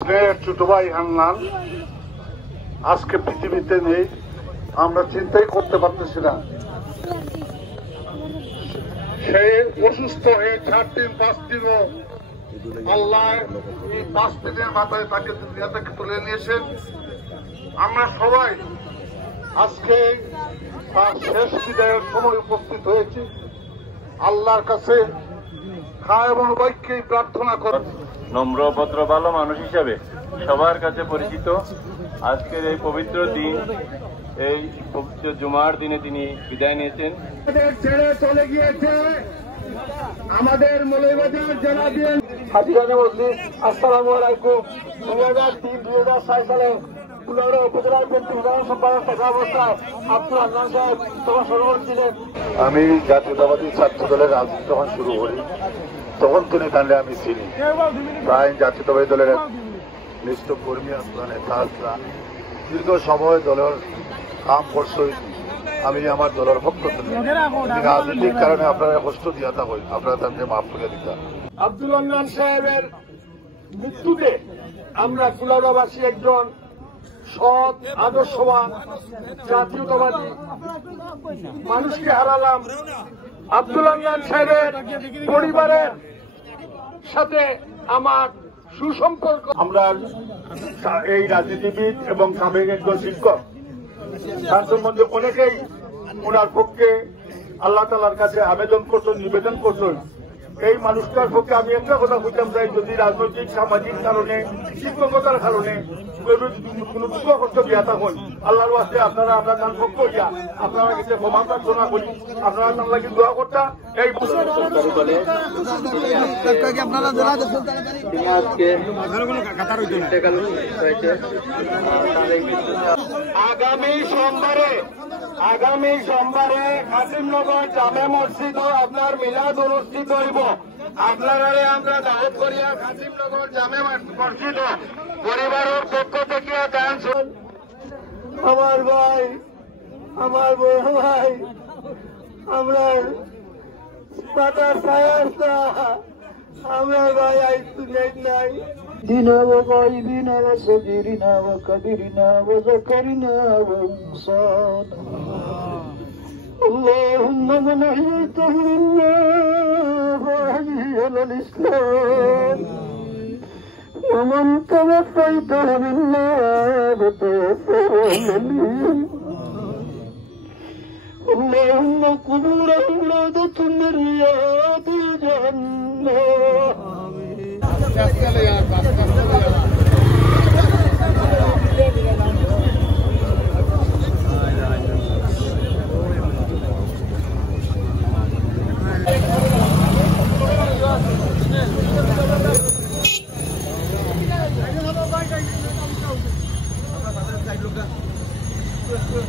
ছোট ভাই হান্নান আজকে পৃথিবীতে নেই, আমরা চিন্তাই করতে পারতেছি না। সে অসুস্থ হয়ে 4 দিন 5 দিনও আল্লাহ এই 5 দিনের মাথায় তাকে দুনিয়া থেকে তুলে নিয়েছেন। আমরা সবাই আজকে তার শেষ বিদায়ের সময় উপস্থিত হয়েছি। আল্লাহর কাছে খায় এবং ঐক্যেই প্রার্থনা করেন। নম্র ভদ্র ভালো মানুষ হিসাবে সবার কাছে পরিচিত। আজকের এই পবিত্র দিন, এই পবিত্র জুমার দিনে তিনি বিদায় নিয়েছেন। ছেড়ে চলে গিয়েছে আমাদের মৌলভীবাজার জেলা বিএনপি হাজিরানে মসজিদ। আসসালামু আলাইকুম। 2003-2004 সালে কুলাউড়া উপজেলা বিএনপি সাধারণ সম্পাদক থাকা অবস্থায় আব্দুল হান্নান সাহেব তখন সভাপতি ছিলেন। আমি জাতীয়তাবাদী ছাত্র দলের রাজনীতি যখন শুরু করি তখন তিনি তাহলে আমি চিনি। প্রায় জাতীয়তাবাদী দলের নিষ্ঠ কর্মী আসলাম, নেতা আসলাম, দীর্ঘ সময় দলের কাম করছই। আমি আমার দলের পক্ষ থেকে রাজনৈতিক কারণে আপনারা কষ্ট দিয়া থাকুন, আপনারা তাকে মাফ করে দিতাম। আব্দুল হান্নান সাহেবের মৃত্যুতে আমরা কুলাউড়াবাসী একজন সৎ আদর্শবান জাতীয়তাবাদী মানুষকে হারালাম। আব্দুল হান্নান সাহেবের পরিবারের সাথে আমার সুসম্পর্ক। আমরা এই রাজনীতিবিদ এবং সাবেক একজন শিক্ষক, তার সম্বন্ধে অনেকেই ওনার পক্ষে আল্লাহ তাআলার কাছে আবেদন করছেন, নিবেদন করছেন। এই মানুষটার পক্ষে আমি একটা কথা বলতাম চাই, যদি রাজনৈতিক সামাজিক কারণে শিক্ষকতার কারণে কোন দুঃখ কষ্ট দিয়া থাকুন, আল্লাহর ওয়াস্তে আপনারা আমরা তার পক্ষ দিয়া আপনারা কাছে ক্ষমা প্রার্থনা করি, আপনারা তার লাগি দোয়া করতা। এই আগামী সোমবারে কাসিমনগর জামে মসজিদও আপনার মিলাদ অনুষ্ঠিত হইব। আপনারা আমরা দাওয়াত করিয়া কাসিমনগর জামে মসজিদ পরিবারের পক্ষ থেকে গান শুন। আমার ভাই, আমার বড় ভাই, আমরা পাতা সায়াস্তা আমরা ভাই আইসু নাই। دينا وغائبنا وصغيرنا وكبيرنا وذكرنا وانصانا اللهم من أحييته منا فأحيه على الإسلام ومن توفيته منا فتوفه على الإيمان اللهم قبورهم روضة من رياض الجنة. Look